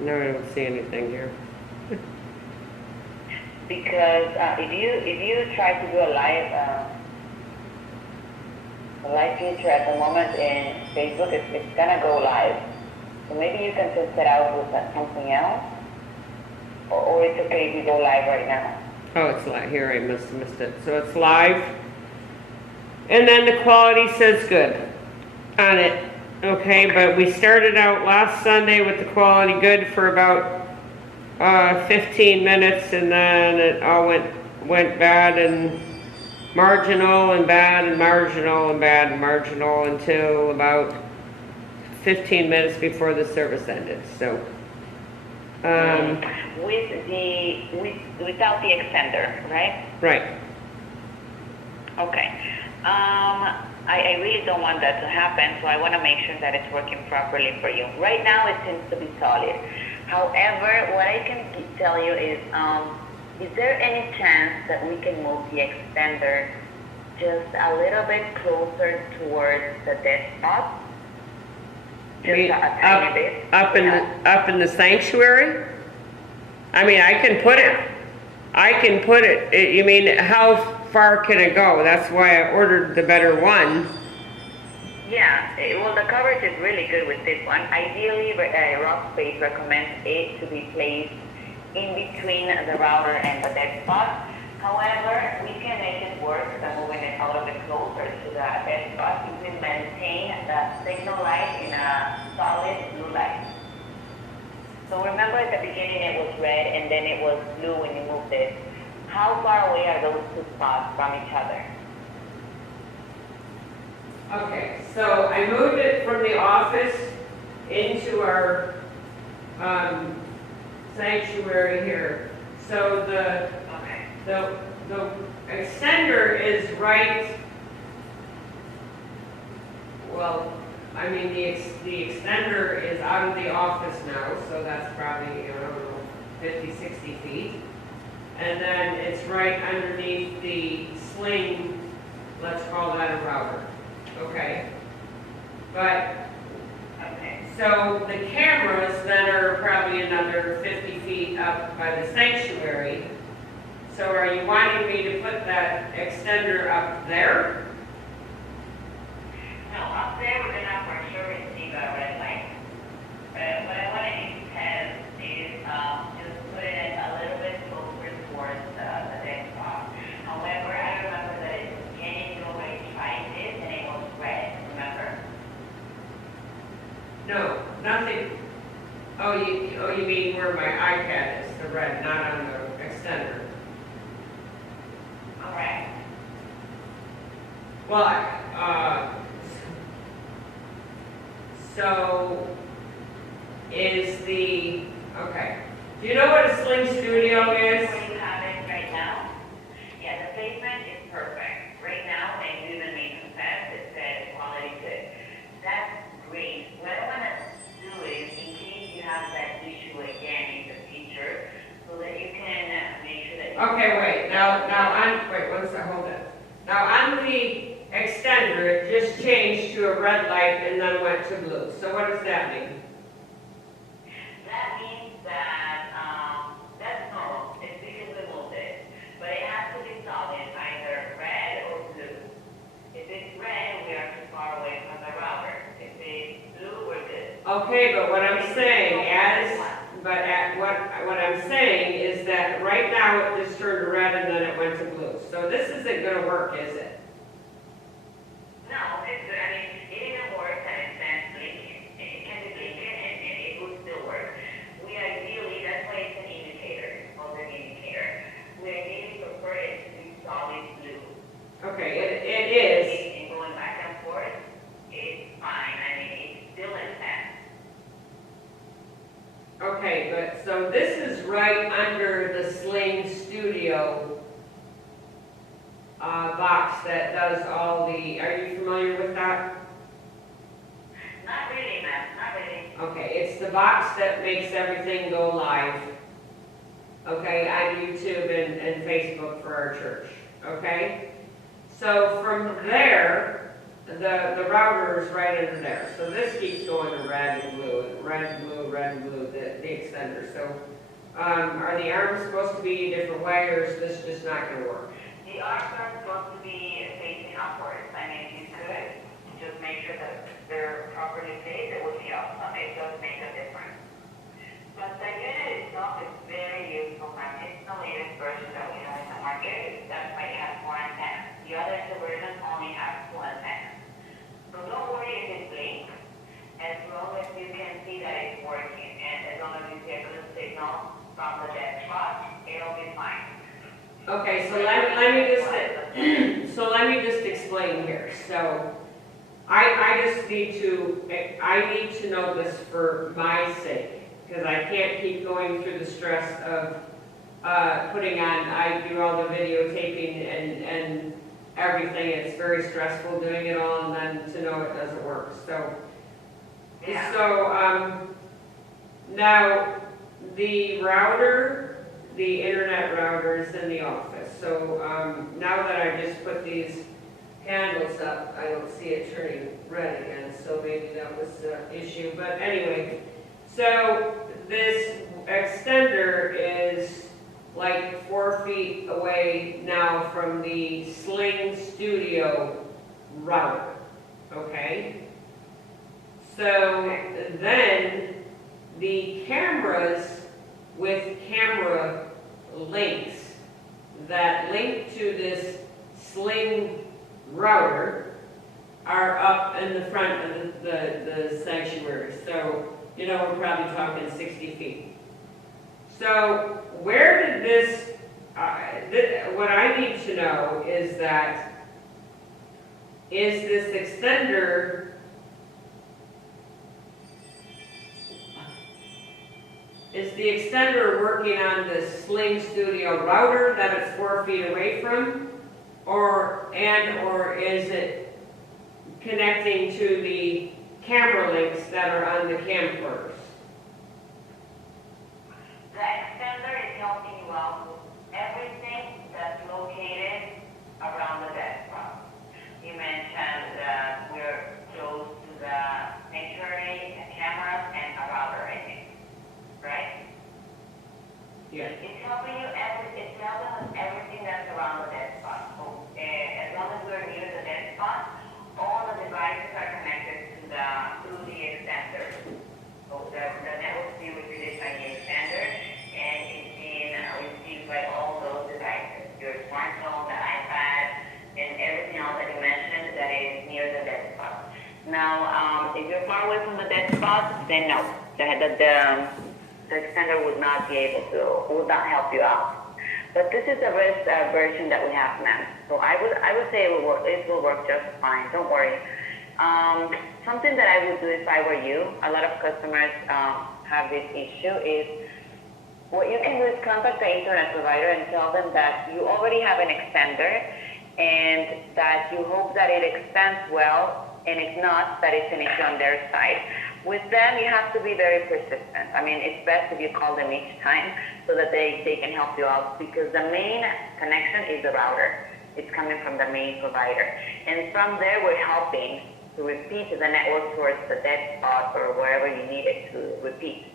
No, I don't see anything here. Because if you try to do a live feature at the moment in Facebook, it's gonna go live. So maybe you can test it out with something else, or it's okay if you go live right now. Oh, it's live. Here, I missed it. So it's live. And then the quality says good on it. Okay, but we started out last Sunday with the quality good for about 15 minutes, and then it all went bad and marginal and bad and marginal and bad and marginal until about 15 minutes before the service ended. So without the extender, right? right. Okay. I really don't want that to happen, so I want to make sure that it's working properly for you. Right now, it seems to be solid. However, what I can tell you is there any chance that we can move the extender just a little bit closer towards the dead spot? Just a tiny bit? Up in the sanctuary? I mean, I can put it, you mean, how far can it go? That's why I ordered the better one. Yeah, well, the coverage is really good with this one. Ideally, Rockspace recommends it to be placed in between the router and the dead spot. However, we can make it work by moving it a little bit closer to the dead spot. You can maintain the signal light in a solid blue light. So remember at the beginning it was red and then it was blue when you moved it. How far away are those two spots from each other? Okay, so I moved it from the office into our sanctuary here. So the extender is right, well, I mean, the extender is out of the office now, so that's probably, I don't know, 50, 60 feet. And then it's right underneath the sling, let's call that a router. Okay. But, so the cameras then are probably another 50 feet up by the sanctuary. So are you wanting me to put that extender up there? No, up there we're going to for sure receive a red light. But what I want to test is just put it a little bit closer towards the dead spot. However, I remember that at the beginning you already tried this and it was red, remember? No, nothing. Oh, you mean where my iPad is, the red, not on the extender. All right. Well, so is the, okay. Do you know what a Sling Studio is? Where you have it right now? Yeah, the placement is perfect. Right now, and you even made some tests, it said quality good. That's great. What I want to do is, in case you have that issue again in the future, so that you can make sure that you... Okay, wait, wait, one second, hold it. Now on the extender, it just changed to a red light and then went to blue. So what does that mean? That means that that's normal. It's because we moved it. But it has to be solid, either red or blue. If it's red, we are too far away from the router. If it's blue, we're good. Okay, but what I'm saying what I'm saying is that right now it just turned red and then it went to blue. So this isn't going to work, is it? No, it even works and it stands blinking. It can be blinking and it would still work. We ideally, that's why it's an indicator, called an indicator. We ideally prefer it to be solid blue. Okay, it is. And going back and forth, it's fine. I mean, it's still intense. Okay, but so this is right under the Sling Studio box that does all the, are you familiar with that? Not really, ma'am. Not really. Okay, it's the box that makes everything go live, okay, on YouTube and Facebook for our church, okay? So from there, the router is right under there. So this keeps going to red and blue, and red and blue, red and blue, the extender. So, are the arms supposed to be a different way, or is this just not gonna work? The arms are supposed to be facing upwards. I mean, if you could, just make sure that they're properly placed, it would be awesome. It does make a difference. But the unit itself is very useful, ma'am. It's the latest version that we have in the market. That's why it has 4 antennas. The other two versions only have 2 antennas. So don't worry if it blinks, as long as you can see that it's working. And as long as you see a good signal from the dead spot, it'll be fine. Okay, so let me just explain here. So I just need to know this for my sake, because I can't keep going through the stress of putting on. I do all the videotaping and everything. It's very stressful doing it all, and then to know it doesn't work. So Yeah. so now the router. The internet router is in the office. So now that I just put these handles up, I don't see it turning red again. So maybe that was the issue. But anyway, so this extender is like 4 feet away now from the Sling Studio router. Okay? So then the cameras with camera links that link to this Sling router are up in the front of the sanctuary. So, you know, we're probably talking 60 feet. So where did this, what I need to know is that, is this extender Is the extender working on the Sling Studio router that it's 4 feet away from? Or is it connecting to the camera links that are on the camcorders? The extender is helping you out with everything that's located around the desktop. You mentioned that we're close to the sanctuary, cameras, and a router, I think. Right? Yeah. It's helping you it's helping us everything that's around the dead spot. So, as long as we're near the dead spot, all the devices are connected to through the extender. So the network view is released by the extender, and it's being received by all those devices. Your smartphone, the iPad, and everything else that you mentioned that is near the dead spot. Now, if you're far away from the dead spot, then no. The extender would not not help you out. But this is the best version that we have now. So I would say it will work just fine. Don't worry. Something that I would do if I were you, a lot of customers have this issue, is what you can do is contact the internet provider and tell them that you already have an extender and that you hope that it extends well, and if not, that it's an issue on their side. With them, you have to be very persistent. I mean, it's best if you call them each time so that they can help you out, because the main connection is the router. It's coming from the main provider. And from there, we're helping to repeat the network towards the dead spot or wherever you need it to repeat.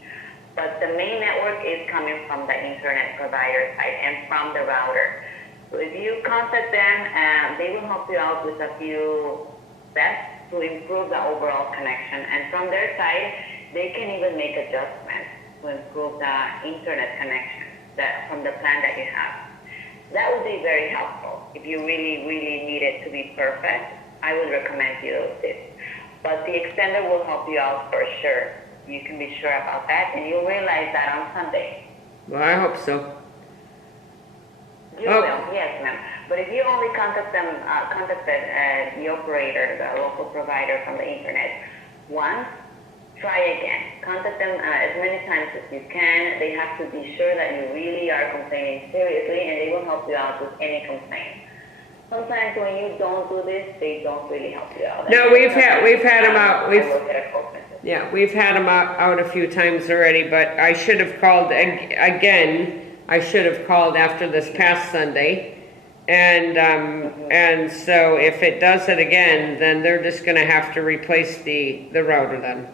But the main network is coming from the internet provider side and from the router. So if you contact them, they will help you out with a few steps to improve the overall connection. And from their side, they can even make adjustments to improve the internet connection from the plan that you have. That would be very helpful. If you really, really need it to be perfect, I would recommend you this. But the extender will help you out for sure. You can be sure about that, and you'll realize that on Sunday. Well, I hope so. You will, yes, ma'am. But if you only contacted the operator, the local provider from the internet, once, try again. Contact them as many times as you can. They have to be sure that you really are complaining seriously, and they will help you out with any complaint. Sometimes when you don't do this, they don't really help you out. No, we've had them out. We've had them out a few times already. But I should have called again. I should have called after this past Sunday. And so if it does it again, then they're just going to have to replace the router then.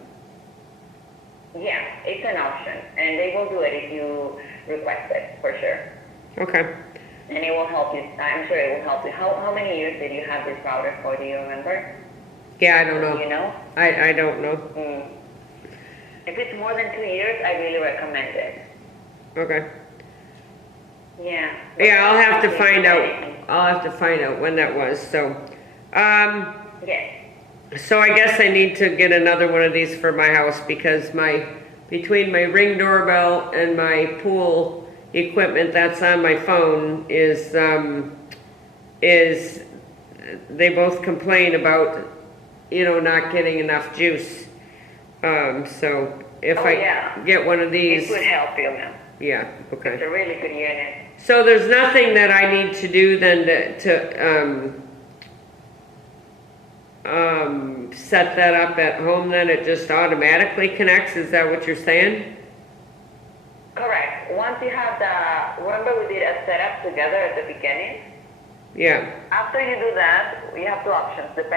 Yeah, it's an option, and they will do it if you request it, for sure. Okay. And it will help you. I'm sure it will help you. How many years did you have this router for? Do you remember? Yeah, I don't know. Do you know? I don't know. If it's more than 2 years, I really recommend it. Okay. Yeah. Yeah, I'll have to find out. I'll have to find out when that was. So, Yes. so I guess I need to get another one of these for my house because between my Ring doorbell and my pool equipment that's on my phone is they both complain about, not getting enough juice. So if I get one of these, it would help you now. Yeah. Okay. It's a really good unit. So there's nothing that I need to do then to set that up at home then? It just automatically connects? Is that what you're saying? Correct. Once you have remember we did a setup together at the beginning? Yeah. After you do that, you have two options depending